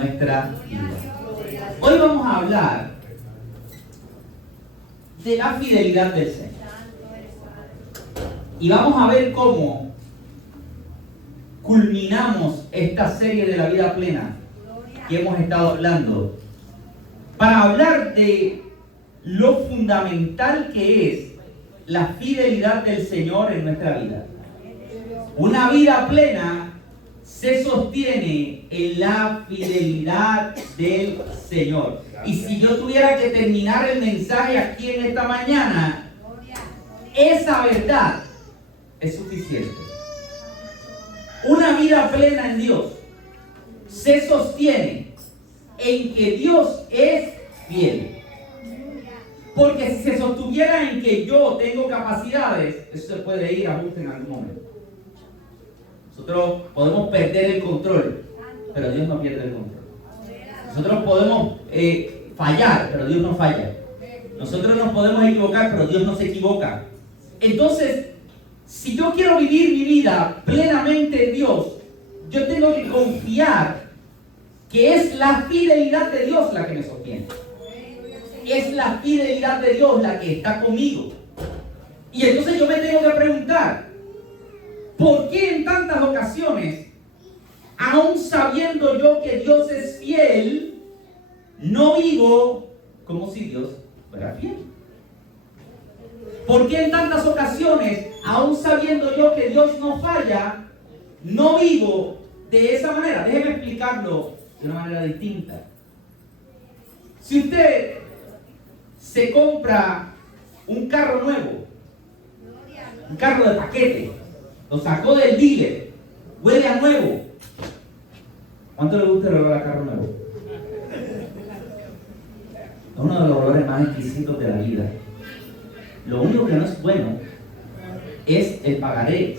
nuestra vida. Hoy vamos a hablar de la fidelidad del Señor. Y vamos a ver cómo culminamos esta serie de la vida plena que hemos estado hablando, para hablar de lo fundamental que es la fidelidad del Señor en nuestra vida. Una vida plena se sostiene en la fidelidad del Señor. Y si yo tuviera que terminar el mensaje aquí en esta mañana, esa verdad es suficiente. Una vida plena en Dios se sostiene en que Dios es fiel. Porque si se sostuviera en que yo tengo capacidades, eso se puede ir a ajuste en algún momento. Nosotros podemos perder el control, pero Dios no pierde el control. Nosotros podemos fallar, pero Dios no falla. Nosotros nos podemos equivocar, pero Dios no se equivoca. Entonces, si yo quiero vivir mi vida plenamente en Dios, yo tengo que confiar que es la fidelidad de Dios la que me sostiene. Es la fidelidad de Dios la que está conmigo. Y entonces yo me tengo que preguntar, ¿por qué en tantas ocasiones, aún sabiendo yo que Dios es fiel, no vivo como si Dios fuera fiel? ¿Por qué en tantas ocasiones, aún sabiendo yo que Dios no falla, no vivo de esa manera? Déjeme explicarlo de una manera distinta. Si usted se compra un carro nuevo, un carro de paquete, lo sacó del dealer, huele a nuevo, ¿cuánto le gusta el olor a carro nuevo? Es uno de los olores más exquisitos de la vida. Lo único que no es bueno es el pagaré,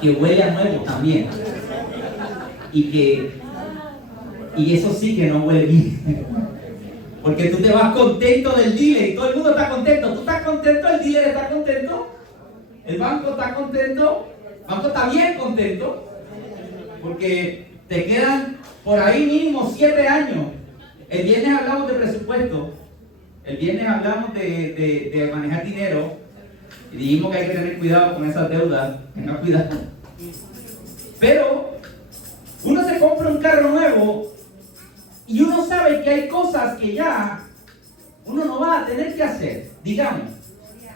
que huele a nuevo también, y eso sí que no huele bien, porque tú te vas contento del dealer y todo el mundo está contento. ¿Tú estás contento? ¿El dealer está contento? ¿El banco está contento? El banco está bien contento, porque te quedan por ahí mínimo 7 años. El viernes hablamos de presupuesto. El viernes hablamos de manejar dinero y dijimos que hay que tener cuidado con esas deudas, tenga cuidado. Pero uno se compra un carro nuevo y uno sabe que hay cosas que ya uno no va a tener que hacer. Digamos,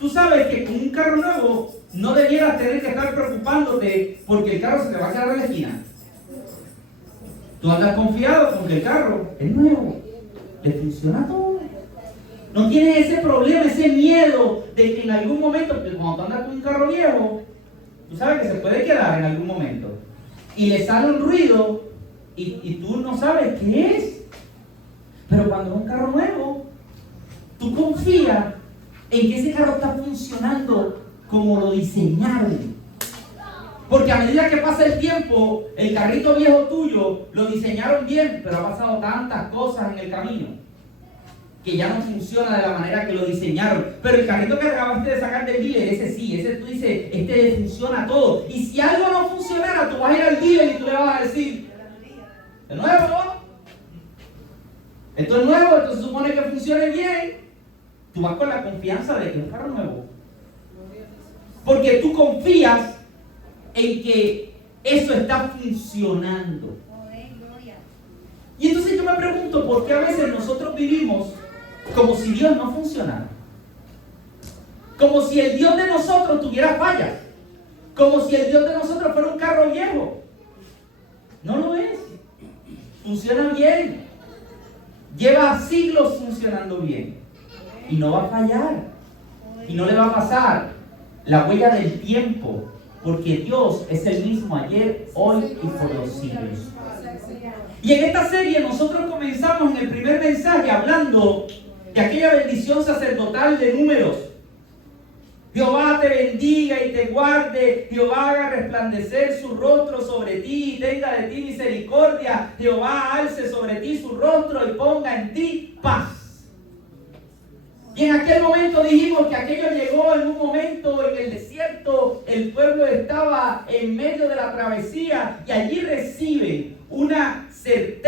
tú sabes que con un carro nuevo no debieras tener que estar preocupándote porque el carro se te va a quedar en la esquina. Tú andas confiado porque el carro es nuevo, le funciona todo. No tienes ese problema, ese miedo de que en algún momento, porque cuando tú andas con un carro viejo, tú sabes que se puede quedar en algún momento y le sale un ruido y tú no sabes qué es. Pero cuando es un carro nuevo, tú confías en que ese carro está funcionando como lo diseñaron. Porque a medida que pasa el tiempo, el carrito viejo tuyo lo diseñaron bien, pero ha pasado tantas cosas en el camino que ya no funciona de la manera que lo diseñaron. Pero el carrito que acabaste de sacar del dealer, ese sí, ese tú dices, este le funciona todo. Y si algo no funcionara, tú vas a ir al dealer y tú le vas a decir, ¿de nuevo? Esto es nuevo, esto se supone que funcione bien. Tú vas con la confianza de que es un carro nuevo. Porque tú confías en que eso está funcionando. Y entonces yo me pregunto, ¿por qué a veces nosotros vivimos como si Dios no funcionara? Como si el Dios de nosotros tuviera fallas. Como si el Dios de nosotros fuera un carro viejo. No lo es. Funciona bien. Lleva siglos funcionando bien. Y no va a fallar. Y no le va a pasar la huella del tiempo. Porque Dios es el mismo ayer, hoy y por los siglos. Y en esta serie nosotros comenzamos en el primer mensaje hablando de aquella bendición sacerdotal de Números. Jehová te bendiga y te guarde. Jehová haga resplandecer su rostro sobre ti y tenga de ti misericordia. Jehová alce sobre ti su rostro y ponga en ti paz. Y en aquel momento dijimos que aquello llegó en un momento en el desierto. El pueblo estaba en medio de la travesía y allí recibe una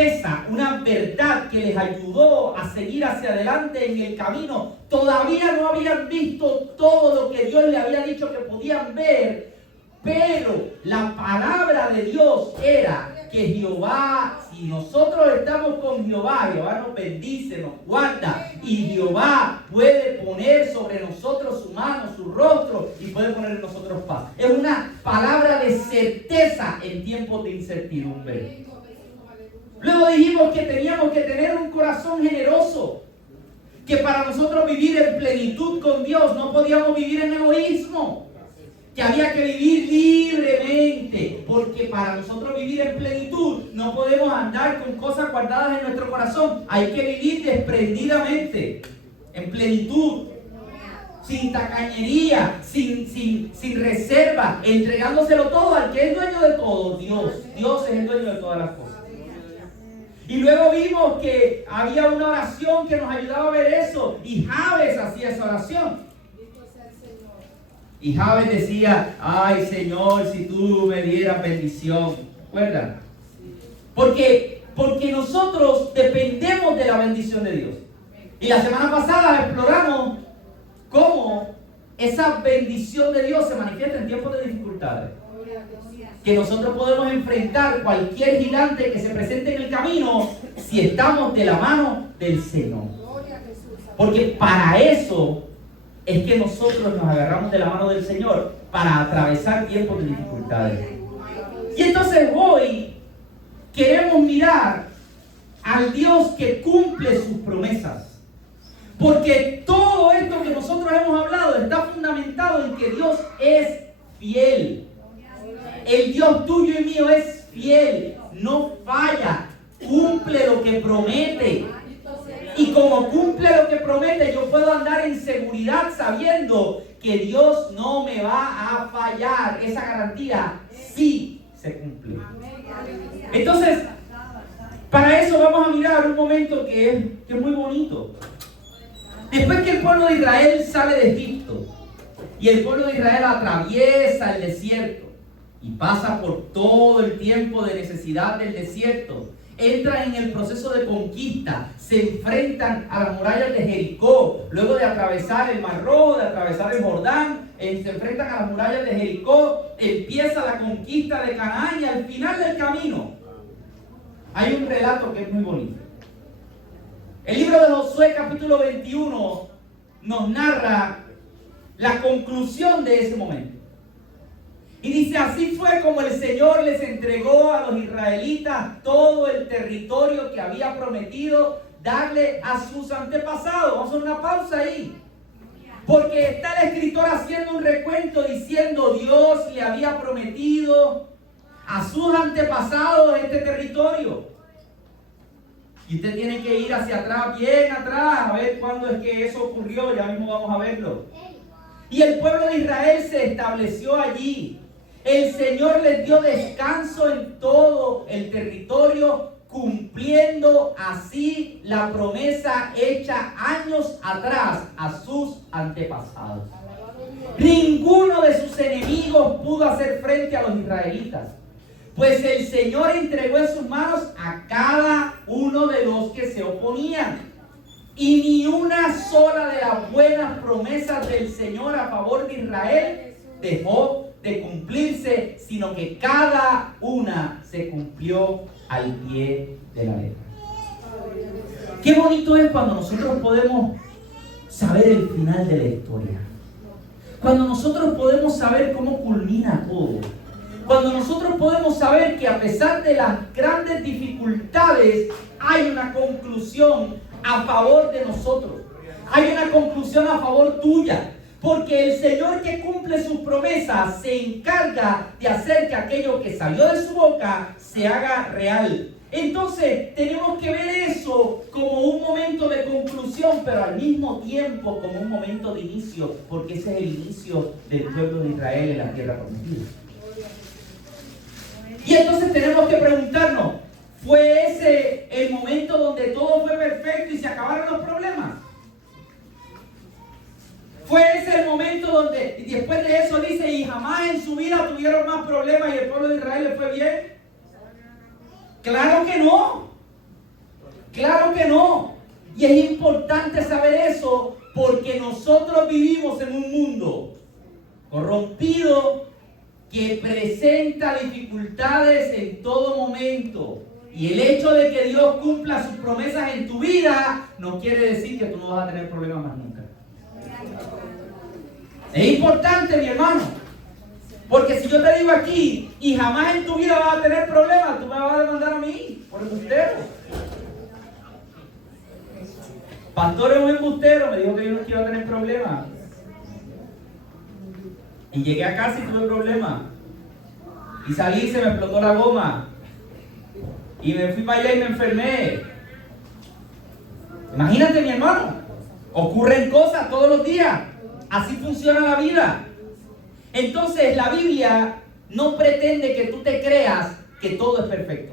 certeza, una verdad que les ayudó a seguir hacia adelante en el camino. Todavía no habían visto todo lo que Dios les había dicho que podían ver, pero la palabra de Dios era que Jehová, si nosotros estamos con Jehová, Jehová nos bendice, nos guarda, y Jehová puede poner sobre nosotros su mano, su rostro, y puede poner en nosotros paz. Es una palabra de certeza en tiempos de incertidumbre. Luego dijimos que teníamos que tener un corazón generoso, que para nosotros vivir en plenitud con Dios no podíamos vivir en egoísmo, que había que vivir libremente, porque para nosotros vivir en plenitud no podemos andar con cosas guardadas en nuestro corazón. Hay que vivir desprendidamente, en plenitud, sin tacañería, sin reserva, entregándoselo todo al que es dueño de todo, Dios. Dios es el dueño de todas las cosas. Y luego vimos que había una oración que nos ayudaba a ver eso, y Jabes hacía esa oración. Y Jabes decía: ay Señor, si tú me dieras bendición. ¿Recuerdan? Porque nosotros dependemos de la bendición de Dios. Y la semana pasada exploramos cómo esa bendición de Dios se manifiesta en tiempos de dificultades. Que nosotros podemos enfrentar cualquier gigante que se presente en el camino si estamos de la mano del Señor. Porque para eso es que nosotros nos agarramos de la mano del Señor, para atravesar tiempos de dificultades. Y entonces hoy queremos mirar al Dios que cumple sus promesas. Porque todo esto que nosotros hemos hablado está fundamentado en que Dios es fiel. El Dios tuyo y mío es fiel, no falla, cumple lo que promete. Y como cumple lo que promete, yo puedo andar en seguridad sabiendo que Dios no me va a fallar. Esa garantía sí se cumple. Entonces, para eso vamos a mirar un momento que es muy bonito. Después que el pueblo de Israel sale de Egipto y el pueblo de Israel atraviesa el desierto y pasa por todo el tiempo de necesidad del desierto, entran en el proceso de conquista, se enfrentan a las murallas de Jericó, luego de atravesar el Mar Rojo, de atravesar el Jordán, se enfrentan a las murallas de Jericó, empieza la conquista de Canaán y al final del camino hay un relato que es muy bonito. El libro de Josué capítulo 21 nos narra la conclusión de ese momento. Y dice: así fue como el Señor les entregó a los israelitas todo el territorio que había prometido darle a sus antepasados. Vamos a hacer una pausa ahí. Porque está el escritor haciendo un recuento diciendo: Dios le había prometido a sus antepasados este territorio. Y usted tiene que ir hacia atrás, bien atrás, a ver cuándo es que eso ocurrió. Ya mismo vamos a verlo. Y el pueblo de Israel se estableció allí. El Señor les dio descanso en todo el territorio, cumpliendo así la promesa hecha años atrás a sus antepasados. Ninguno de sus enemigos pudo hacer frente a los israelitas, pues el Señor entregó en sus manos a cada uno de los que se oponían. Y ni una sola de las buenas promesas del Señor a favor de Israel dejó de cumplirse, sino que cada una se cumplió al pie de la letra. Qué bonito es cuando nosotros podemos saber el final de la historia, cuando nosotros podemos saber cómo culmina todo, cuando nosotros podemos saber que a pesar de las grandes dificultades hay una conclusión a favor de nosotros, hay una conclusión a favor tuya. Porque el Señor que cumple sus promesas se encarga de hacer que aquello que salió de su boca se haga real. Entonces tenemos que ver eso como un momento de conclusión, pero al mismo tiempo como un momento de inicio, porque ese es el inicio del pueblo de Israel en la tierra prometida. Y entonces tenemos que preguntarnos, ¿fue ese el momento donde todo fue perfecto y se acabaron los problemas? Fue ese el momento donde, y después de eso dice, y jamás en su vida tuvieron más problemas y el pueblo de Israel le fue bien. Claro que no. Claro que no. Y es importante saber eso porque nosotros vivimos en un mundo corrompido que presenta dificultades en todo momento. Y el hecho de que Dios cumpla sus promesas en tu vida no quiere decir que tú no vas a tener problemas más nunca. Es importante, mi hermano, porque si yo te digo aquí y jamás en tu vida vas a tener problemas, tú me vas a demandar a mí por embustero. Pastor es un embustero, me dijo que yo no iba a tener problemas. Y llegué a casa y tuve problemas. Y salí y se me explotó la goma. Y me fui para allá y me enfermé. Imagínate, mi hermano. Ocurren cosas todos los días. Así funciona la vida. Entonces, la Biblia no pretende que tú te creas que todo es perfecto.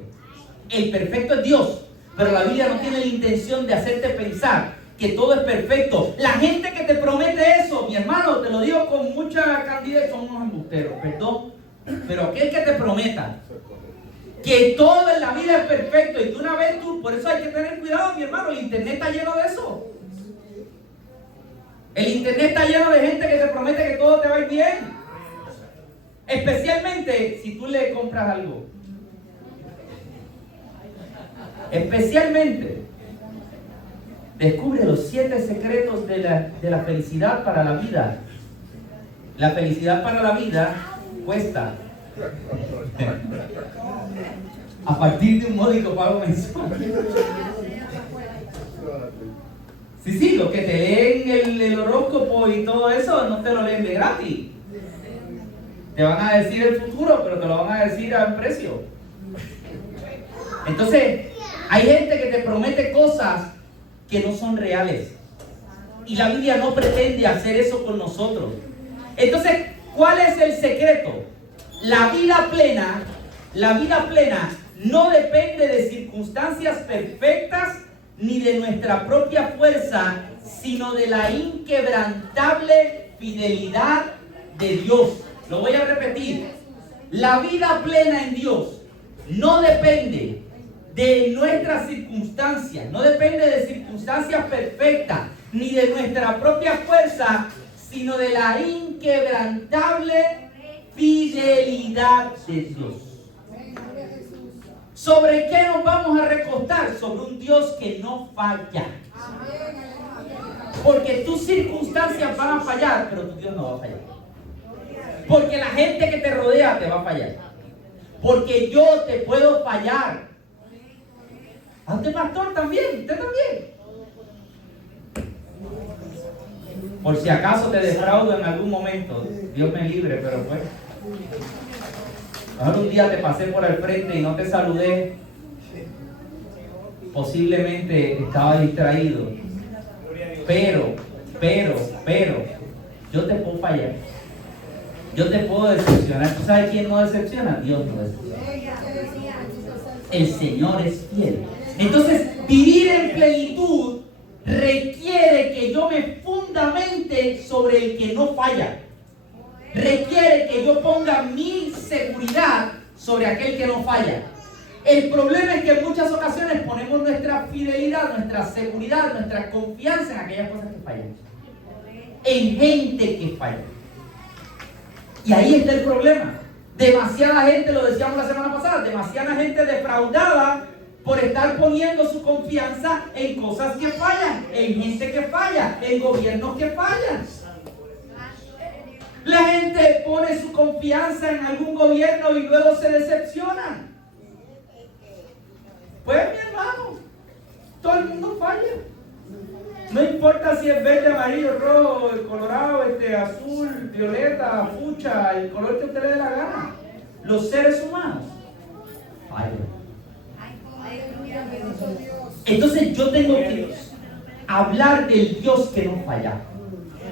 El perfecto es Dios. Pero la Biblia no tiene la intención de hacerte pensar que todo es perfecto. La gente que te promete eso, mi hermano, te lo digo con mucha candidez, son unos embusteros, perdón. Pero aquel que te prometa que todo en la vida es perfecto y de una vez tú, por eso hay que tener cuidado, mi hermano, el internet está lleno de eso. El internet está lleno de gente que te promete que todo te va a ir bien. Especialmente si tú le compras algo. Especialmente, descubre los 7 secretos de la felicidad para la vida. La felicidad para la vida cuesta. A partir de un módico pago mensual. Sí, lo que te leen el horóscopo y todo eso no te lo leen de gratis. Te van a decir el futuro, pero te lo van a decir a un precio. Entonces, hay gente que te promete cosas que no son reales. Y la Biblia no pretende hacer eso con nosotros. Entonces, ¿cuál es el secreto? La vida plena no depende de circunstancias perfectas ni de nuestra propia fuerza, sino de la inquebrantable fidelidad de Dios. Lo voy a repetir. La vida plena en Dios no depende de nuestras circunstancias, no depende de circunstancias perfectas, ni de nuestra propia fuerza, sino de la inquebrantable fidelidad de Dios. ¿Sobre qué nos vamos a recostar? Sobre un Dios que no falla. Porque tus circunstancias van a fallar, pero tu Dios no va a fallar. Porque la gente que te rodea te va a fallar. Porque yo te puedo fallar. A usted, pastor, también, usted también. Por si acaso te defraudo en algún momento, Dios me libre, pero pues. Mejor un día te pasé por el frente y no te saludé. Posiblemente estaba distraído. Pero, yo te puedo fallar. Yo te puedo decepcionar. ¿Tú sabes quién no decepciona? Dios no decepciona. El Señor es fiel. Entonces, vivir en plenitud requiere que yo me fundamente sobre el que no falla. Requiere que yo ponga mi seguridad sobre aquel que no falla. El problema es que en muchas ocasiones ponemos nuestra fidelidad, nuestra seguridad, nuestra confianza en aquellas cosas que fallan. En gente que falla. Y ahí está el problema. Demasiada gente, lo decíamos la semana pasada, demasiada gente defraudada por estar poniendo su confianza en cosas que fallan, en gente que falla, en gobiernos que fallan. La gente pone su confianza en algún gobierno y luego se decepcionan. Pues, mi hermano, todo el mundo falla. No importa si es verde, amarillo, rojo, colorado, azul, violeta, fucha, el color que a usted le dé la gana. Los seres humanos fallan. Entonces yo tengo que hablar del Dios que no falla.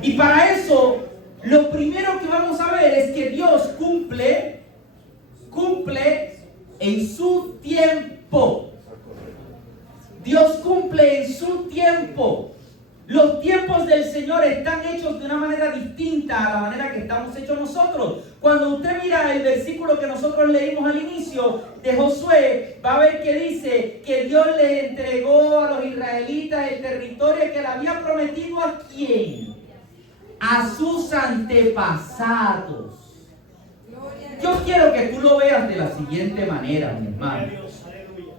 Y para eso, lo primero que vamos a ver es que Dios cumple en su tiempo. Dios cumple en su tiempo. Los tiempos del Señor están hechos de una manera distinta a la manera que estamos hechos nosotros. Cuando usted mira el versículo que nosotros leímos al inicio de Josué, va a ver que dice que Dios le entregó a los israelitas el territorio que le había prometido ¿a quién? A sus antepasados. Yo quiero que tú lo veas de la siguiente manera, mi hermano.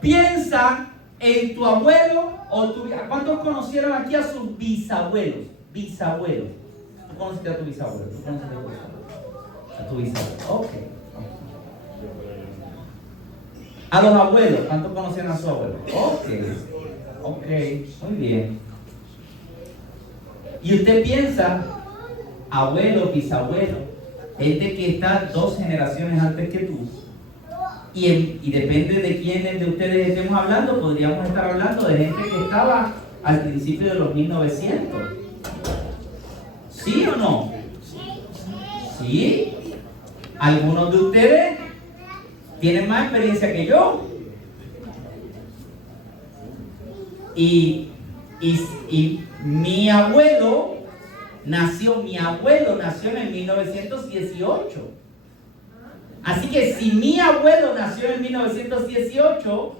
Piensa en tu abuelo o tu... ¿Cuántos conocieron aquí a sus bisabuelos? Bisabuelos. ¿Tú conociste a tu bisabuelo? ¿Tú conociste a tu bisabuelo? A tu bisabuelo. Ok. A los abuelos. ¿Cuántos conocían a su abuelo? Ok, muy bien. Y usted piensa, abuelo, bisabuelo, gente que está 2 generaciones antes que tú. Y depende de quiénes de ustedes estemos hablando, podríamos estar hablando de gente que estaba al principio de los 1900. ¿Sí o no? ¿Sí? Algunos de ustedes tienen más experiencia que yo. Y mi abuelo nació en el 1918. Así que si mi abuelo nació en 1918,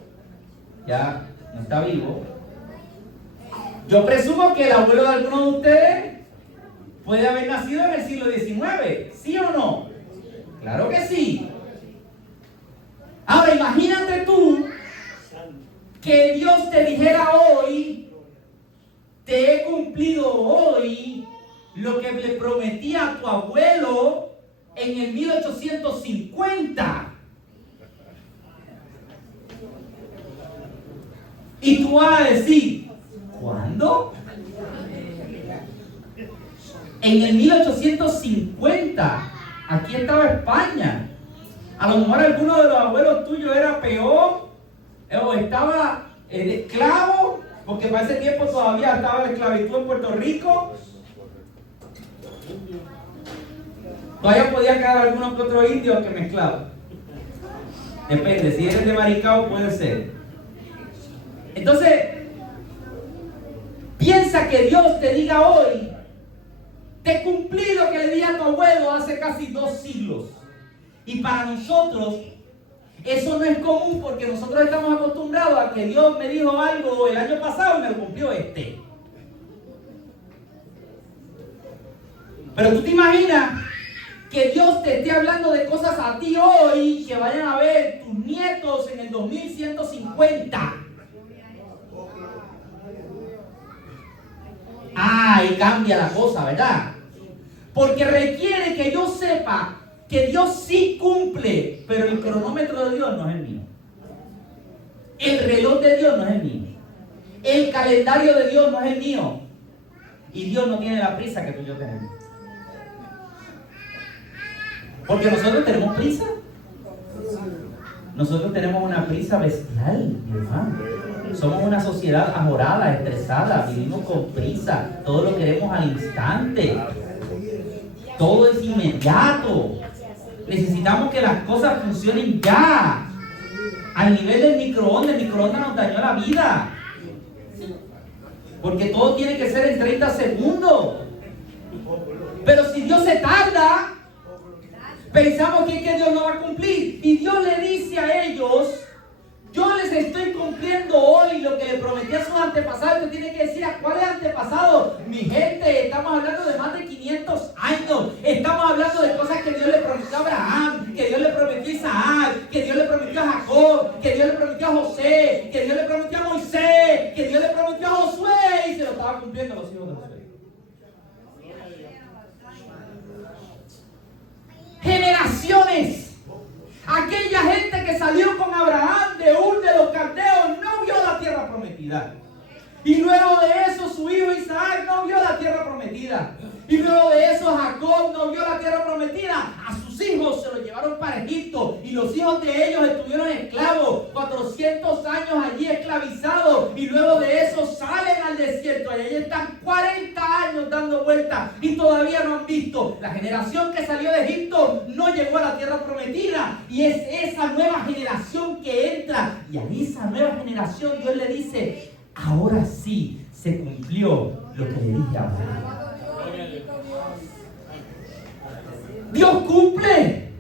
ya no está vivo, yo presumo que el abuelo de alguno de ustedes puede haber nacido en el siglo XIX, ¿sí o no? Claro que sí. Ahora imagínate tú que Dios te dijera hoy, te he cumplido hoy lo que le prometí a tu abuelo en el 1850. Y tú vas a decir, ¿cuándo? En el 1850, aquí estaba España. A lo mejor alguno de los abuelos tuyos era peor, o estaba esclavo, porque para ese tiempo todavía estaba la esclavitud en Puerto Rico. Todavía podía quedar algunos que otros indios que mezclados. Depende, si eres de Maricao puede ser. Entonces, piensa que Dios te diga hoy, te cumplí lo que le di a tu abuelo hace casi 2 siglos. Y para nosotros, eso no es común porque nosotros estamos acostumbrados a que Dios me dijo algo el año pasado y me lo cumplió este. Pero tú te imaginas que Dios te esté hablando de cosas a ti hoy que vayan a ver tus nietos en el 2150. Y cambia la cosa, ¿verdad? Porque requiere que yo sepa que Dios sí cumple, pero el cronómetro de Dios no es el mío. El reloj de Dios no es el mío. El calendario de Dios no es el mío. Y Dios no tiene la prisa que tú y yo tenemos. Porque nosotros tenemos prisa. Nosotros tenemos una prisa bestial, mi hermano. Somos una sociedad ajorada, estresada, vivimos con prisa. Todo lo queremos al instante. Todo es inmediato. Necesitamos que las cosas funcionen ya. Al nivel del microondas, el microondas nos dañó la vida. Porque todo tiene que ser en 30 segundos. Pero si Dios se tarda, pensamos que Dios no va a cumplir. Y Dios le dice a ellos, yo les estoy cumpliendo hoy lo que le prometí a sus antepasados. Usted tiene que decir, ¿a cuáles antepasados? Mi gente, estamos hablando de más de 500 años. Estamos hablando de cosas que Dios le prometió a Abraham, que Dios le prometió a Isaac, que Dios le prometió a Jacob, que Dios le prometió a José, que Dios le prometió a Moisés, que Dios le prometió a Josué, y se lo estaba cumpliendo a los hijos de Josué. Generaciones. Aquella gente que salió con Abraham de Ur de los Caldeos no vio la tierra prometida. Y luego de eso su hijo Isaac no vio la tierra prometida. Y luego de eso Jacob no vio la tierra prometida. A sus hijos se los llevaron para Egipto. Y los hijos de ellos estuvieron esclavos. 400 años allí esclavizados. Y luego de eso salen al desierto. Y allí están 40 años dando vueltas. Y todavía no han visto. La generación que salió de Egipto no llegó a la tierra prometida. Y es esa nueva generación que entra. Y a esa nueva generación Dios le dice, ahora sí se cumplió lo que le dije a Abraham. Dios cumple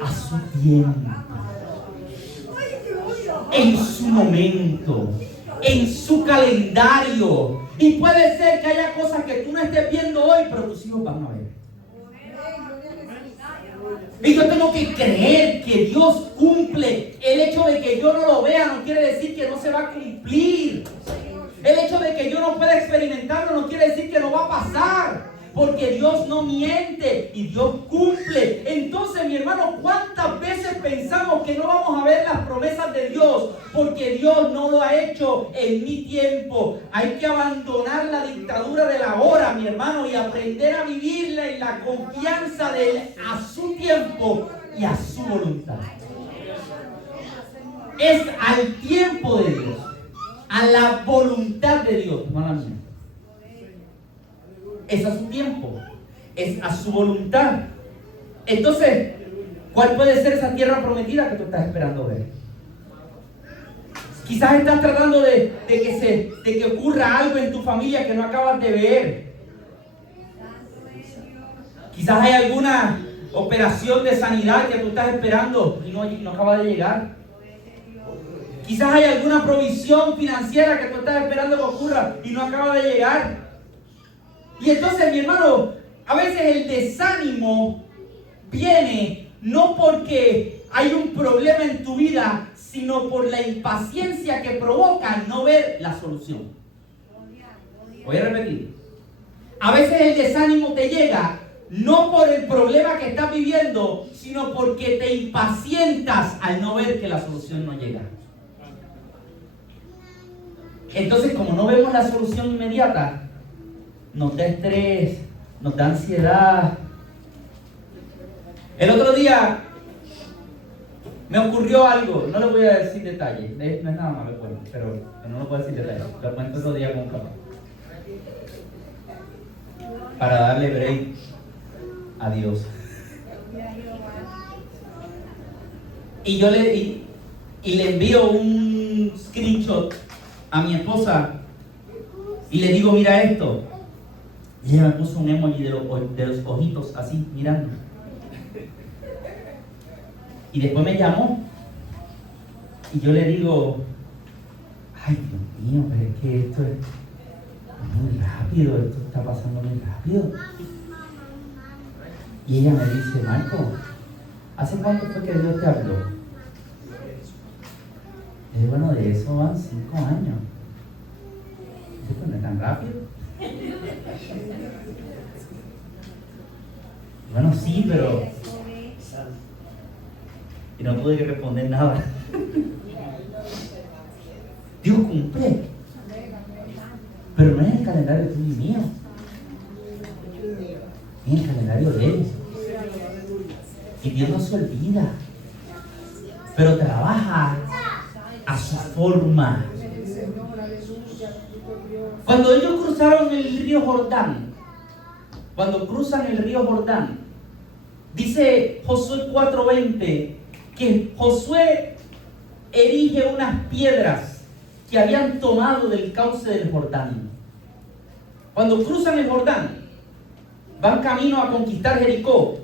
a su tiempo, en su momento, en su calendario. Y puede ser que haya cosas que tú no estés viendo hoy, pero tus hijos van a ver. Y yo tengo que creer que Dios cumple. El hecho de que yo no lo vea no quiere decir que no se va a cumplir. El hecho de que yo no pueda experimentarlo no quiere decir que no va a pasar. Porque Dios no miente y Dios cumple. Entonces, mi hermano, ¿cuántas veces pensamos que no vamos a ver las promesas de Dios? Porque Dios no lo ha hecho en mi tiempo. Hay que abandonar la dictadura de la hora, mi hermano, y aprender a vivirla en la confianza de Él a su tiempo y a su voluntad. Es al tiempo de Dios, a la voluntad de Dios, no a la mía. Es a su tiempo, es a su voluntad. Entonces, ¿cuál puede ser esa tierra prometida que tú estás esperando ver? Quizás estás tratando de que ocurra algo en tu familia que no acabas de ver. Quizás hay alguna operación de sanidad que tú estás esperando y no acaba de llegar. Quizás hay alguna provisión financiera que tú estás esperando que ocurra y no acaba de llegar. Y entonces, mi hermano, a veces el desánimo viene no porque hay un problema en tu vida, sino por la impaciencia que provoca no ver la solución. Voy a repetir. A veces el desánimo te llega no por el problema que estás viviendo, sino porque te impacientas al no ver que la solución no llega. Entonces, como no vemos la solución inmediata, nos da estrés, nos da ansiedad. El otro día me ocurrió algo, no le voy a decir detalles, no es nada malo, pero no lo puedo decir detalles, lo cuento otro día con un papá. Para darle break a Dios. Y yo le envío un screenshot a mi esposa y le digo, mira esto. Y ella me puso un emoji de los ojitos así, mirando. Y después me llamó. Y yo le digo, ay Dios mío, pero es que esto es muy rápido, esto está pasando muy rápido. Y ella me dice, Marco, ¿hace cuánto fue que Dios te habló? Y yo, bueno, de eso van 5 años. Esto no es tan rápido. Bueno, sí, pero... Y no pude responder nada. Dios cumple. Pero no es el calendario tuyo y mío. Es el calendario de Él. Y Dios no se olvida. Pero trabaja a su forma. Cuando ellos cruzaron el río Jordán, cuando cruzan el río Jordán, dice Josué 4:20 que Josué erige unas piedras que habían tomado del cauce del Jordán. Cuando cruzan el Jordán, van camino a conquistar Jericó.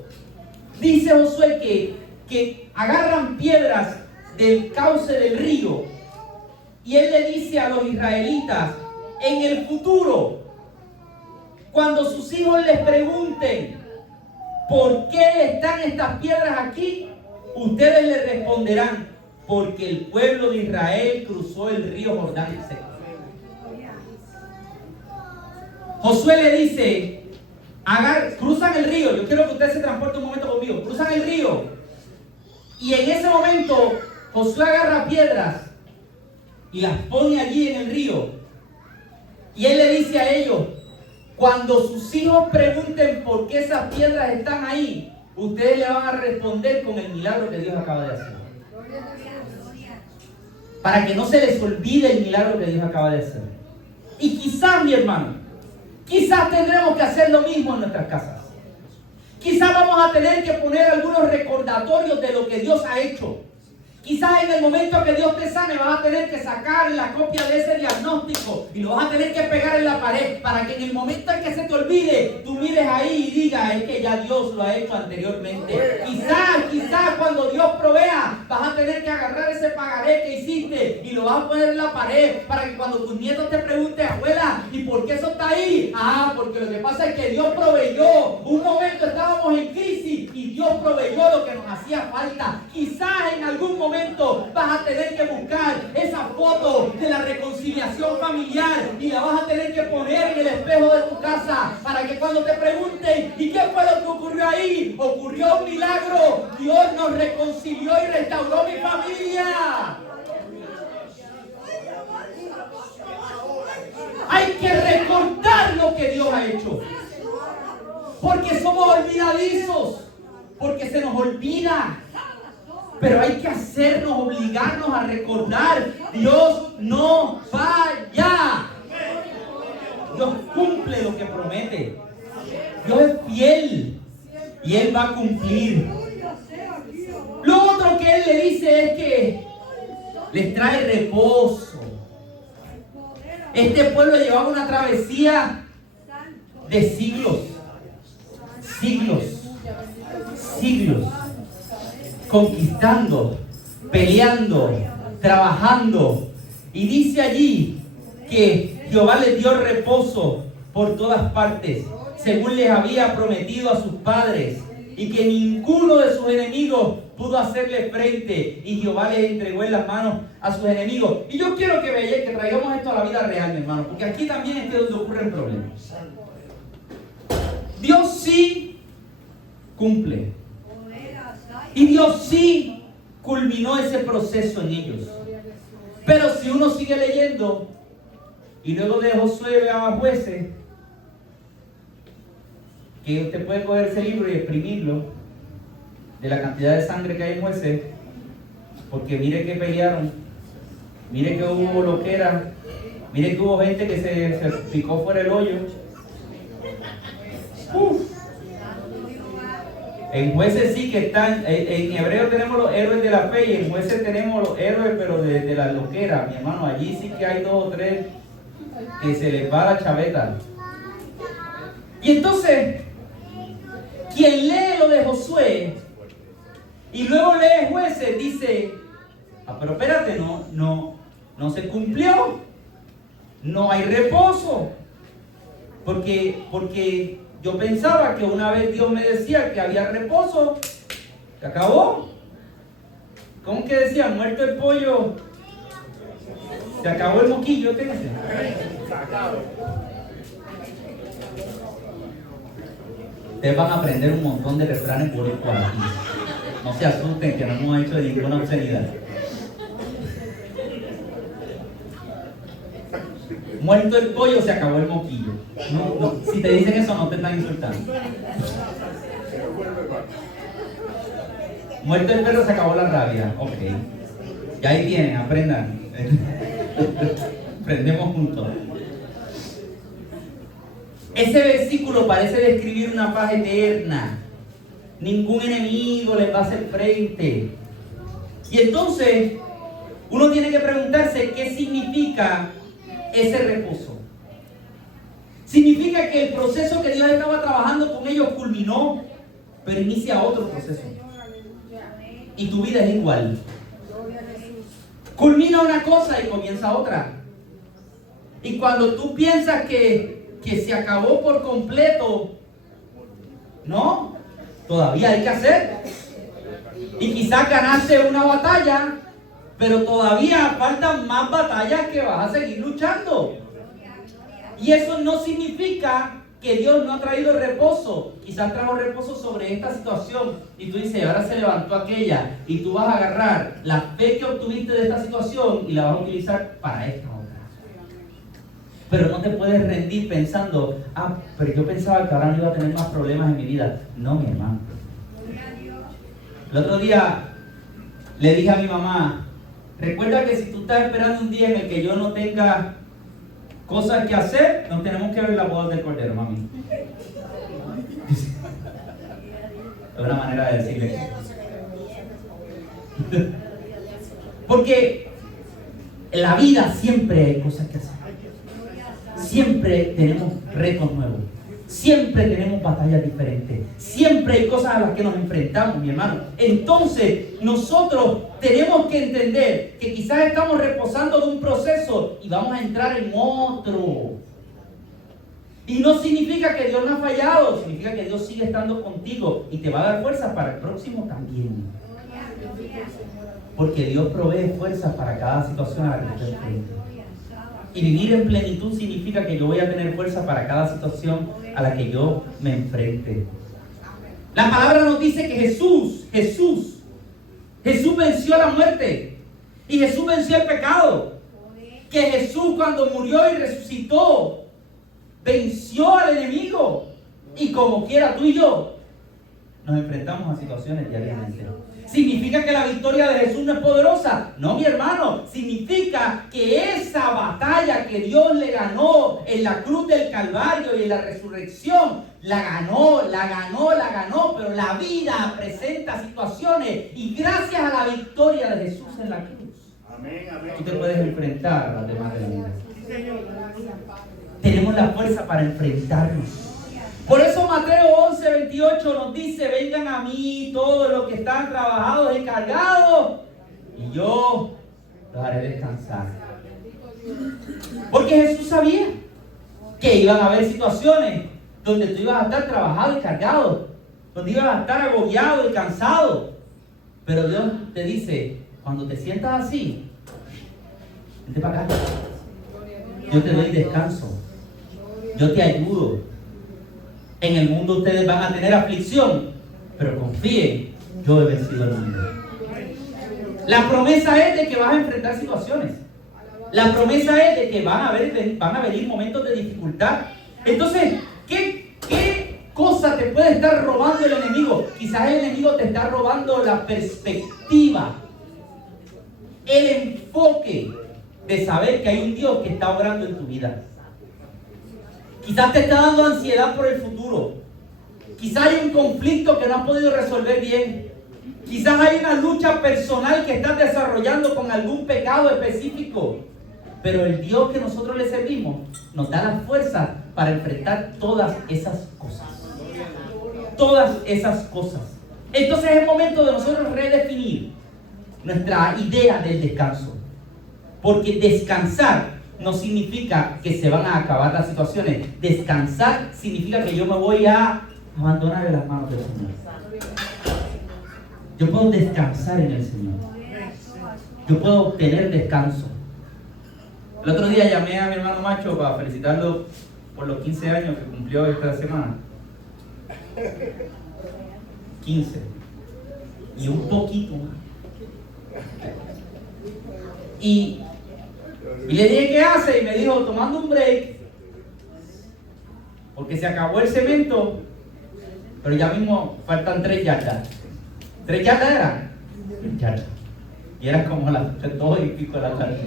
Dice Josué que agarran piedras del cauce del río y él le dice a los israelitas, en el futuro, cuando sus hijos les pregunten ¿por qué están estas piedras aquí? Ustedes les responderán, porque el pueblo de Israel cruzó el río Jordán en seco. Josué le dice, cruzan el río, yo quiero que ustedes se transporten un momento conmigo, cruzan el río, y en ese momento Josué agarra piedras y las pone allí en el río, y él le dice a ellos, cuando sus hijos pregunten por qué esas piedras están ahí, ustedes le van a responder con el milagro que Dios acaba de hacer. Para que no se les olvide el milagro que Dios acaba de hacer. Y quizás, mi hermano, quizás tendremos que hacer lo mismo en nuestras casas. Quizás vamos a tener que poner algunos recordatorios de lo que Dios ha hecho. Quizás en el momento que Dios te sane vas a tener que sacar la copia de ese diagnóstico y lo vas a tener que pegar en la pared para que en el momento en que se te olvide, tú mires ahí y digas, es que ya Dios lo ha hecho anteriormente. Quizás cuando Dios provea, vas a tener que agarrar ese pagaré que hiciste y lo vas a poner en la pared para que cuando tus nietos te pregunten, abuela, ¿y por qué eso está ahí? Ah, porque lo que pasa es que Dios proveyó. Un momento estábamos en crisis y Dios proveyó lo que nos hacía falta. Quizás en algún momento vas a tener que buscar esa foto de la reconciliación familiar y la vas a tener que poner en el espejo de tu casa para que cuando te pregunten ¿y qué fue lo que ocurrió ahí? Ocurrió un milagro. Dios nos reconcilió y restauró mi familia. Hay que recordar lo que Dios ha hecho, porque somos olvidadizos, porque se nos olvida. Pero hay que obligarnos a recordar, Dios no falla. Dios cumple lo que promete. Dios es fiel y Él va a cumplir. Lo otro que Él le dice es que les trae reposo. Este pueblo llevaba una travesía de siglos, conquistando, peleando, trabajando. Y dice allí que Jehová les dio reposo por todas partes, según les había prometido a sus padres, y que ninguno de sus enemigos pudo hacerle frente, y Jehová les entregó en las manos a sus enemigos. Y yo quiero que traigamos esto a la vida real, mi hermano, porque aquí también es donde ocurren problemas. Dios sí cumple. Y Dios sí culminó ese proceso en ellos. Pero si uno sigue leyendo, y luego de Josué a Jueces, que usted puede coger ese libro y exprimirlo, de la cantidad de sangre que hay en Jueces, porque mire que pelearon, mire que hubo loquera, mire que hubo gente que se picó fuera el hoyo. En Jueces sí que están, en Hebreo tenemos los héroes de la fe y en Jueces tenemos los héroes pero de la loquera, mi hermano. Allí sí que hay 2 o 3 que se les va la chaveta. Y entonces, quien lee lo de Josué y luego lee Jueces dice, pero espérate, no se cumplió, no hay reposo, porque yo pensaba que una vez Dios me decía que había reposo, se acabó. ¿Cómo que decía? Muerto el pollo, se acabó el moquillo, ¿qué dice? Ustedes van a aprender un montón de refranes por aquí. No se asusten que no hemos hecho ninguna obscenidad. Muerto el pollo, se acabó el moquillo. No, si te dicen eso, no te están insultando. Muerto el perro, se acabó la rabia. Ok. Y ahí tienen, aprendan. Aprendemos juntos. Ese versículo parece describir una paz eterna. Ningún enemigo les va a hacer frente. Y entonces, uno tiene que preguntarse qué significa ese reposo. Significa que el proceso que Dios estaba trabajando con ellos culminó, pero inicia otro proceso. Y tu vida es igual. Culmina una cosa y comienza otra. Y cuando tú piensas que se acabó por completo, no, todavía hay que hacer. Y quizás ganaste una batalla, pero todavía faltan más batallas que vas a seguir luchando. Y eso no significa que Dios no ha traído reposo. Quizás trajo reposo sobre esta situación y tú dices, ahora se levantó aquella, y tú vas a agarrar la fe que obtuviste de esta situación y la vas a utilizar para esta otra. Pero no te puedes rendir pensando, pero yo pensaba que ahora no iba a tener más problemas en mi vida. No, mi hermano. El otro día le dije a mi mamá, recuerda que si tú estás esperando un día en el que yo no tenga cosas que hacer, nos tenemos que ver la boda del Cordero, mami. Es una manera de decirle. Porque en la vida siempre hay cosas que hacer. Siempre tenemos retos nuevos. Siempre tenemos batallas diferentes. Siempre hay cosas a las que nos enfrentamos, mi hermano. Entonces, nosotros tenemos que entender que quizás estamos reposando de un proceso y vamos a entrar en otro. Y no significa que Dios no ha fallado, significa que Dios sigue estando contigo y te va a dar fuerzas para el próximo también. Porque Dios provee fuerzas para cada situación a la que te enfrentes. Y vivir en plenitud significa que yo voy a tener fuerza para cada situación a la que yo me enfrente. La palabra nos dice que Jesús venció la muerte y Jesús venció el pecado. Que Jesús, cuando murió y resucitó, venció al enemigo. Y como quiera, tú y yo nos enfrentamos a situaciones diariamente. ¿Significa que la victoria de Jesús no es poderosa? No, mi hermano. Significa que esa batalla que Dios le ganó en la cruz del Calvario y en la resurrección, la ganó. Pero la vida presenta situaciones y gracias a la victoria de Jesús en la cruz, tú te puedes enfrentar a las demás de la vida. Tenemos la fuerza para enfrentarnos. Por eso Mateo 11:28 nos dice: vengan a mí todos los que están trabajados y cargados, y yo los haré descansar. Porque Jesús sabía que iban a haber situaciones donde tú ibas a estar trabajado y cargado, donde ibas a estar agobiado y cansado. Pero Dios te dice: cuando te sientas así, vente para acá. Yo te doy descanso. Yo te ayudo. En el mundo ustedes van a tener aflicción, pero confíen, yo he vencido el mundo. La promesa es de que vas a enfrentar situaciones. La promesa es de que van a venir momentos de dificultad. Entonces, ¿qué cosa te puede estar robando el enemigo? Quizás el enemigo te está robando la perspectiva, el enfoque de saber que hay un Dios que está obrando en tu vida. Quizás te está dando ansiedad por el futuro. Quizás hay un conflicto que no has podido resolver bien. Quizás hay una lucha personal que estás desarrollando con algún pecado específico. Pero el Dios que nosotros le servimos nos da la fuerza para enfrentar todas esas cosas. Todas esas cosas. Entonces es momento de nosotros redefinir nuestra idea del descanso. Porque descansar no significa que se van a acabar las situaciones. Descansar significa que yo me voy a abandonar en las manos del Señor. Yo puedo descansar en el Señor. Yo puedo obtener descanso. El otro día llamé a mi hermano Macho para felicitarlo por los 15 años que cumplió esta semana. 15. Y un poquito más. Y le dije: ¿qué hace? Y me dijo: tomando un break, porque se acabó el cemento, pero ya mismo faltan 3 yardas. ¿3 yardas eran? 3 yardas. Y era como las 2 y pico de la tarde.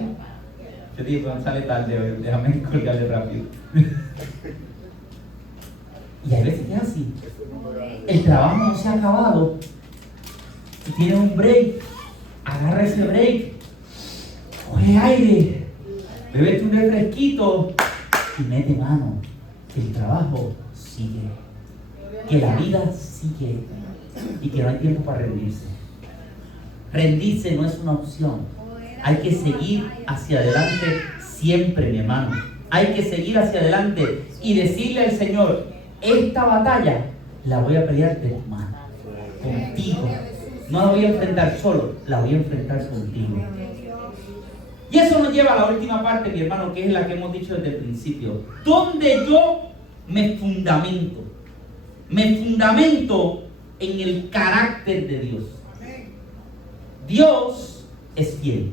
Yo dije: pues sale tarde hoy, déjame colgarle rápido. Y a veces es así. El trabajo no se ha acabado. Si tienes un break, agarra ese break, coge aire, bébete un refresquito y mete mano. Que el trabajo sigue, que la vida sigue y que no hay tiempo para rendirse. Rendirse no es una opción. Hay que seguir hacia adelante siempre, mi hermano. Hay que seguir hacia adelante y decirle al Señor: esta batalla la voy a pelear de tu mano, contigo. No la voy a enfrentar solo, la voy a enfrentar contigo. Y eso nos lleva a la última parte, mi hermano, que es la que hemos dicho desde el principio. Donde yo me fundamento. Me fundamento en el carácter de Dios. Dios es fiel.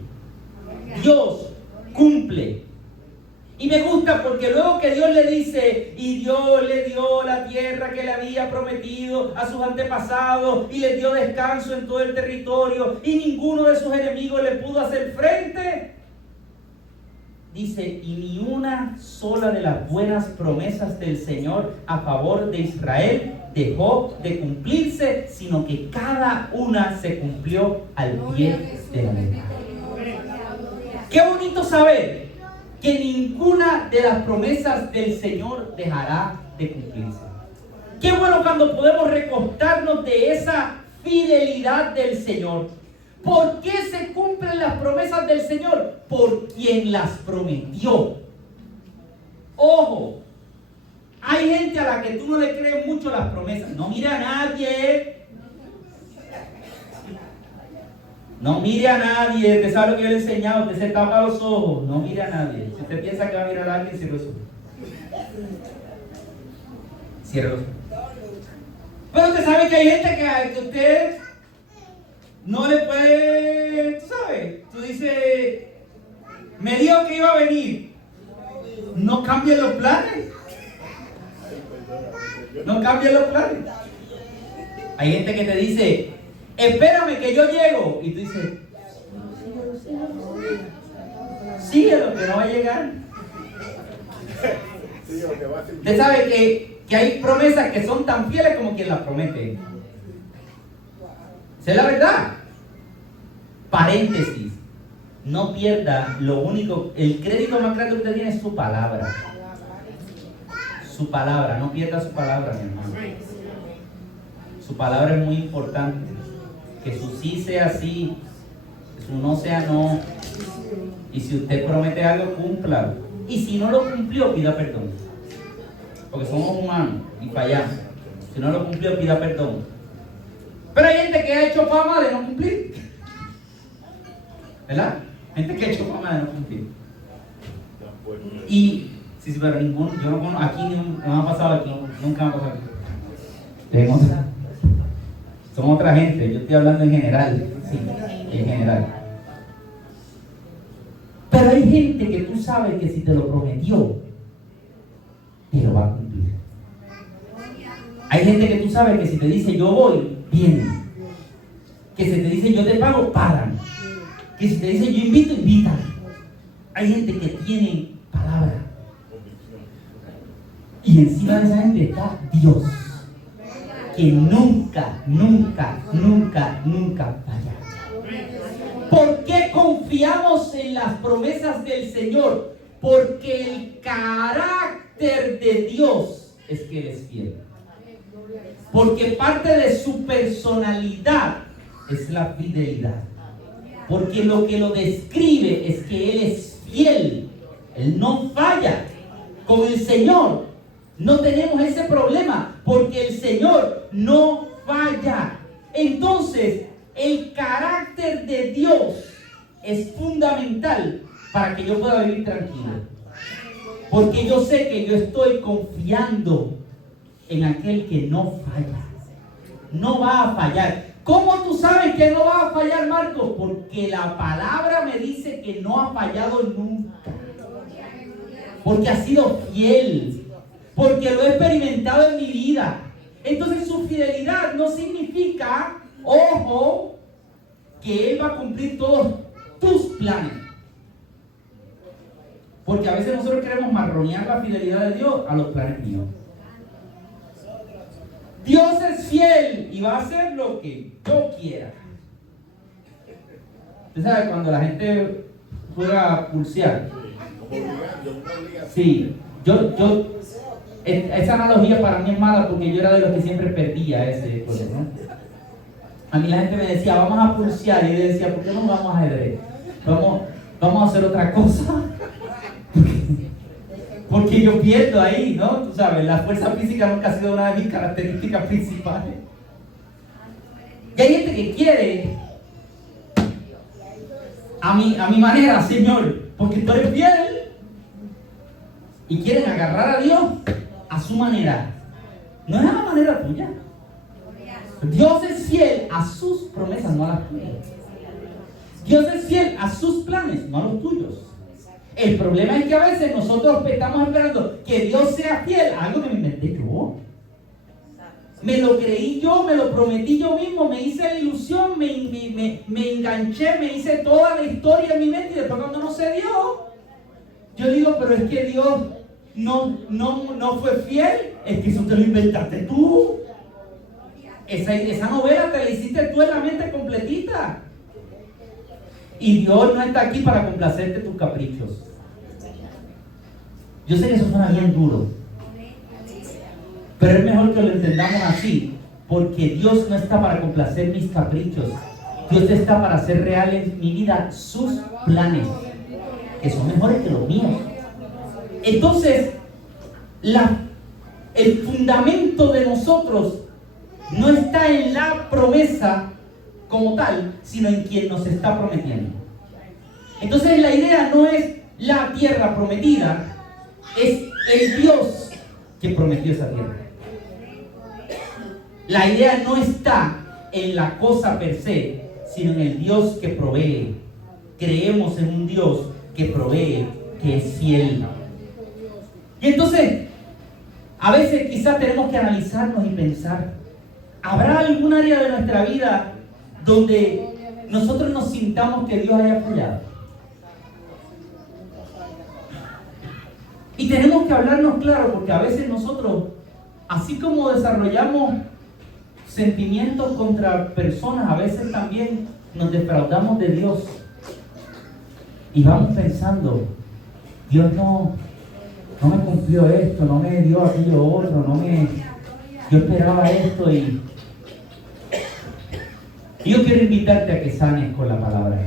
Dios cumple. Y me gusta porque luego que Dios le dice: y Dios le dio la tierra que le había prometido a sus antepasados y les dio descanso en todo el territorio y ninguno de sus enemigos le pudo hacer frente. Dice: y ni una sola de las buenas promesas del Señor a favor de Israel dejó de cumplirse, sino que cada una se cumplió al pie de la letra. Qué bonito saber que ninguna de las promesas del Señor dejará de cumplirse. Qué bueno cuando podemos recostarnos de esa fidelidad del Señor. ¿Por qué se cumplen las promesas del Señor? Por quien las prometió. Ojo, hay gente a la que tú no le crees mucho las promesas. No mire a nadie. No mire a nadie. Usted sabe lo que yo le he enseñado. Usted se tapa los ojos. No mire a nadie. Si usted piensa que va a mirar a alguien, cierre los ojos. Cierre los ojos. Pero usted sabe que hay gente que usted no le puede, tú sabes, tú dices, me dijo que iba a venir. No cambien los planes. No cambien los planes. Hay gente que te dice, espérame que yo llego. Y tú dices, síguelo que no va a llegar. Usted sabe que hay promesas que son tan fieles como quien las promete. Esa es la verdad. Paréntesis. No pierda lo único, el crédito más grande que usted tiene es su palabra. Su palabra, no pierda su palabra, mi hermano. Su palabra es muy importante. Que su sí sea sí, que su no sea no. Y si usted promete algo, cúmplalo. Y si no lo cumplió, pida perdón. Porque somos humanos y fallamos. Si no lo cumplió, pida perdón. Pero hay gente que ha hecho fama de no cumplir. ¿Verdad? Gente que ha hecho fama de no cumplir. Y, sí, pero ninguno, yo no conozco, aquí no me ha pasado aquí, nunca me ha pasado aquí. Son otra gente, yo estoy hablando en general. Sí, en general. Pero hay gente que tú sabes que si te lo prometió, te lo va a cumplir. Hay gente que tú sabes que si te dice yo voy, vienen. Que si te dice yo te pago, pagan. Que si te dice yo invito, invitan. Hay gente que tiene palabra. Y encima de esa gente está Dios. Que nunca, nunca, nunca, nunca falla. ¿Por qué confiamos en las promesas del Señor? Porque el carácter de Dios es que Él es fiel. Porque parte de su personalidad es la fidelidad. Porque lo que lo describe es que Él es fiel. Él no falla. Con el Señor no tenemos ese problema, porque el Señor no falla. Entonces, el carácter de Dios es fundamental para que yo pueda vivir tranquilo. Porque yo sé que yo estoy confiando en aquel que no falla. No va a fallar. ¿Cómo tú sabes que no va a fallar, Marcos? Porque la palabra me dice que no ha fallado nunca. Porque ha sido fiel. Porque lo he experimentado en mi vida. Entonces su fidelidad no significa, ojo, que Él va a cumplir todos tus planes. Porque a veces nosotros queremos marronear la fidelidad de Dios a los planes míos. Dios es fiel y va a hacer lo que yo quiera. Usted sabe cuando la gente juega a pulsear. Sí, esa analogía para mí es mala porque yo era de los que siempre perdía ese juego, ¿no? A mí la gente me decía, vamos a pulsear, y yo decía, ¿por qué no vamos a ajedrez? Vamos a hacer otra cosa. Porque yo pierdo ahí, ¿no? Tú sabes, la fuerza física nunca ha sido una de mis características principales. Y hay gente que quiere a mi manera, Señor, porque tú eres fiel. Y quieren agarrar a Dios a su manera. No es a la manera tuya. Dios es fiel a sus promesas, no a las tuyas. Dios es fiel a sus planes, no a los tuyos. El problema es que a veces nosotros estamos esperando que Dios sea fiel a algo que me inventé yo. Me lo creí yo, me lo prometí yo mismo, me hice la ilusión, me enganché, me hice toda la historia en mi mente y después cuando no se dio, yo digo, pero es que Dios no fue fiel, es que eso te lo inventaste tú. Esa novela te la hiciste tú en la mente completita. Y Dios no está aquí para complacerte tus caprichos. Yo sé que eso suena bien duro, pero es mejor que lo entendamos así, porque Dios no está para complacer mis caprichos. Dios está para hacer reales en mi vida sus planes, que son mejores que los míos. Entonces, el fundamento de nosotros no está en la promesa como tal, sino en quien nos está prometiendo. Entonces la idea no es la tierra prometida, es el Dios que prometió esa tierra. La idea no está en la cosa per se, sino en el Dios que provee. Creemos en un Dios que provee, que es fiel. Y entonces, a veces quizás tenemos que analizarnos y pensar, ¿habrá algún área de nuestra vida donde nosotros nos sintamos que Dios haya fallado? Y tenemos que hablarnos claro, porque a veces nosotros, así como desarrollamos sentimientos contra personas, a veces también nos defraudamos de Dios. Y vamos pensando, Dios no me cumplió esto, no me dio aquello otro, yo esperaba esto. Y yo quiero invitarte a que sanes con la palabra,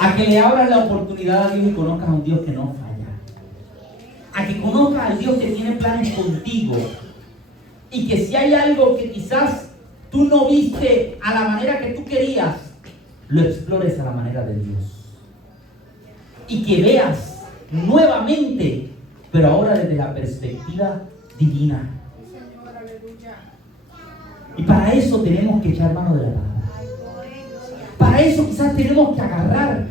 a que le abras la oportunidad a Dios y conozcas a un Dios que no falla, a que conozcas al Dios que tiene planes contigo, y que si hay algo que quizás tú no viste a la manera que tú querías, lo explores a la manera de Dios, y que veas nuevamente, pero ahora desde la perspectiva divina. Y para eso tenemos que echar mano de la palabra. Para eso quizás tenemos que agarrar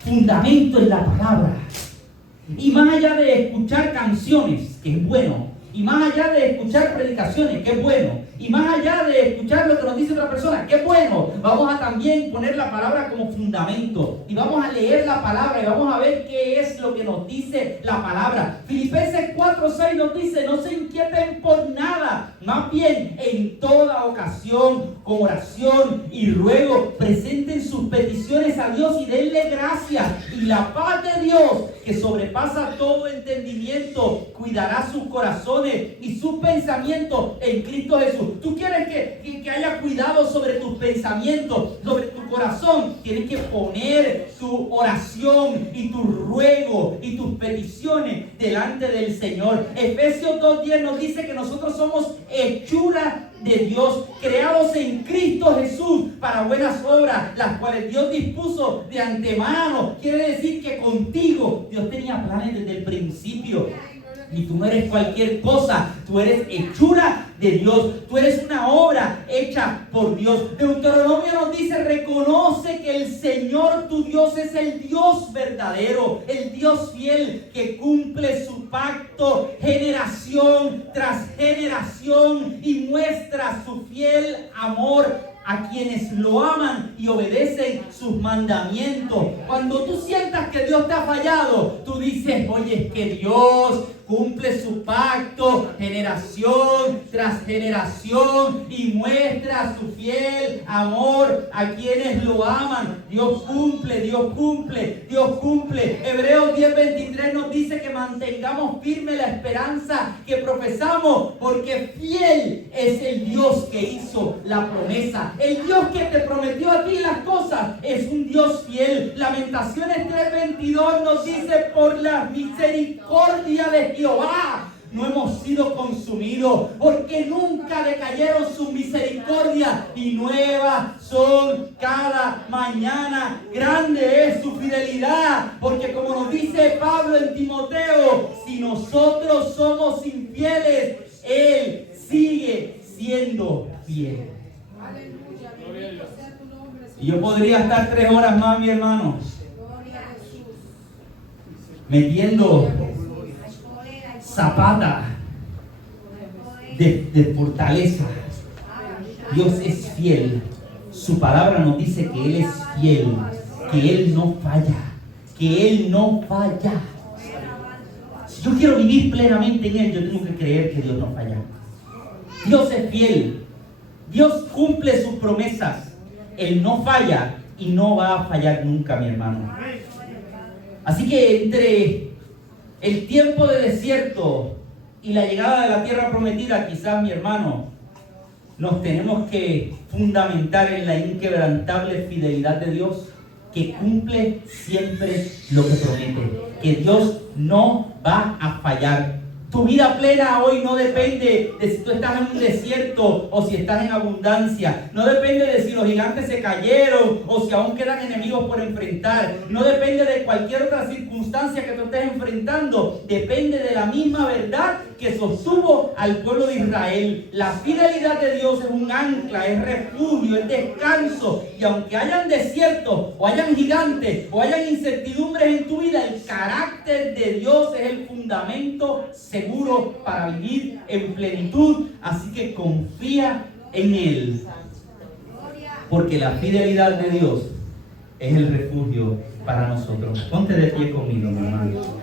fundamento en la palabra. Y más allá de escuchar canciones, que es bueno, y más allá de escuchar predicaciones, que es bueno, y más allá de escuchar lo que nos dice otra persona, que es bueno, vamos a también poner la palabra como fundamento, y vamos a leer la palabra, y vamos a ver qué es lo que nos dice la palabra. Filipenses 4:6 nos dice: no se inquieten por nada, más bien en toda ocasión, con oración y ruego, presenten sus peticiones a Dios y denle gracias, y la paz de Dios, que sobrepasa todo entendimiento, cuidará sus corazones y sus pensamientos en Cristo Jesús. Tú quieres que haya cuidado sobre tus pensamientos, sobre tu corazón. Tienes que poner tu oración y tu ruego y tus peticiones delante del Señor. Efesios 2:10 nos dice que nosotros somos hechura de Dios, creados en Cristo Jesús para buenas obras, las cuales Dios dispuso de antemano. Quiere decir que contigo Dios tenía planes desde el principio. Y tú no eres cualquier cosa, tú eres hechura de Dios, tú eres una obra hecha por Dios. Deuteronomio nos dice: reconoce que el Señor tu Dios es el Dios verdadero, el Dios fiel, que cumple su pacto generación tras generación y muestra su fiel amor a quienes lo aman y obedecen sus mandamientos. Cuando tú sientas que Dios te ha fallado, tú dices: oye, es que Dios cumple su pacto generación tras generación y muestra su fiel amor a quienes lo aman. Dios cumple, Dios cumple, Dios cumple. Hebreos 10:23 nos dice que mantengamos firme la esperanza que profesamos, porque fiel es el Dios que hizo la promesa. El Dios que te prometió a ti las cosas es un Dios fiel. Lamentaciones 3:22 nos dice: por la misericordia de Jehová no hemos sido consumidos, porque nunca decayeron sus misericordias, y nuevas son cada mañana. Grande es su fidelidad, porque como nos dice Pablo en Timoteo, si nosotros somos infieles, Él sigue siendo fiel. Y yo podría estar 3 horas más, mi hermano, metiendo zapata de fortaleza. Dios es fiel. Su palabra nos dice que Él es fiel, que Él no falla, que Él no falla. Si yo quiero vivir plenamente en Él, yo tengo que creer que Dios no falla. Dios es fiel. Dios cumple sus promesas. Él no falla y no va a fallar nunca, mi hermano. Así que entre el tiempo de desierto y la llegada de la tierra prometida, quizás, mi hermano, nos tenemos que fundamentar en la inquebrantable fidelidad de Dios, que cumple siempre lo que promete, que Dios no va a fallar. Tu vida plena hoy no depende de si tú estás en un desierto o si estás en abundancia. No depende de si los gigantes se cayeron o si aún quedan enemigos por enfrentar. No depende de cualquier otra circunstancia que tú estés enfrentando. Depende de la misma verdad que sostuvo al pueblo de Israel. La fidelidad de Dios es un ancla, es refugio, es descanso. Y aunque hayan desiertos o hayan gigantes o hayan incertidumbres en tu vida, el carácter de Dios es el fundamento seguro para vivir en plenitud. Así que confía en Él, porque la fidelidad de Dios es el refugio para nosotros. Ponte de pie conmigo, mi hermano.